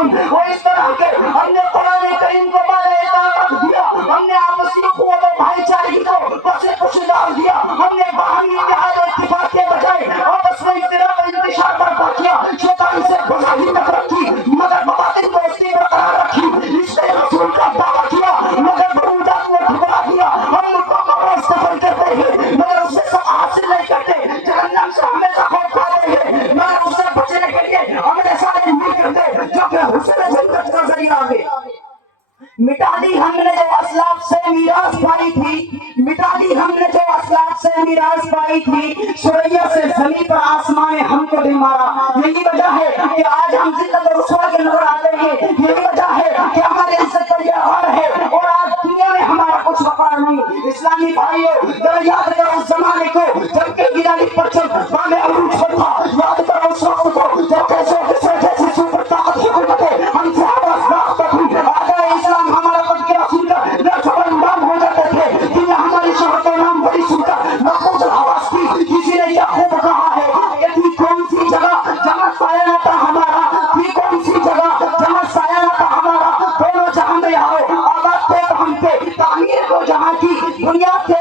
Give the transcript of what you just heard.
تعاون، وہ اس طرح کے ہم نے قرآن کریم کو بالے طاقت دیا، ہم نے آپسی قوت و بھائی چارگی کو پس پشدار دیا، ہم نے باہمی اتحاد و اتفاق کے بجائے آپس میں اختلاف و انتشار برپا کیا، شیطان سے مزاحمت رکھی مگر باطن دوستی برقرار رکھی، رشتے رسول کا دعویٰ کیا مگر بروجات کو ٹھکرا دیا، ہم مکمل سفر کرتے ہیں مگر اس سے سب حاصل نہیں کرتے، جہنم سے ہمیشہ خوف کھاتے ہیں مگر اس سے بچنے کے لیے ہمیں سارے نہیں کرتے جو کہ حسن جنت کا ذریعہ ہے۔ مٹا دی ہم نے جو اسلاف سے میراث پائی تھی، مٹا دی ہم نے جو اسلاف سے میراث پائی تھی، سوریا سے زمین پر آسمان نے ہم کو دے مارا، یہی وجہ ہے کہ آج ہم ذلت و رسوا کے نظر آتے ہیں، یہی وجہ ہے کہ ہمارے عزت کا یہ غار ہے اور آج دنیا میں ہمارا کچھ وقار نہیں۔ اسلامی بھائیوں ذرا یاد کرو اس زمانے کو جب کہ گیلانی پرچم بام عروج پر تھا، یاد کرو اس وقت کو جب کیسے جیسی سپر طاقت حکومتیں ہم سے آواز باختہ تھی، آقا اسلام ہمارا قد کے رسول کا نرچبن بام ہو جاتے تھے، جنہیں ہماری شہرت و نام بڑی سنتا محفوظ الحواس تھی، کسی نے یہ خوب کہا ہے کہ تھی کون سی جگہ جہاں سایہ نہ تھا ہمارا، تھی کون سی جگہ جہاں سایہ نہ تھا ہمارا، دونوں جہاں میں آؤ آباد تھے تو ہم تھے، تعمیر کو جہاں کی بنیاد تھے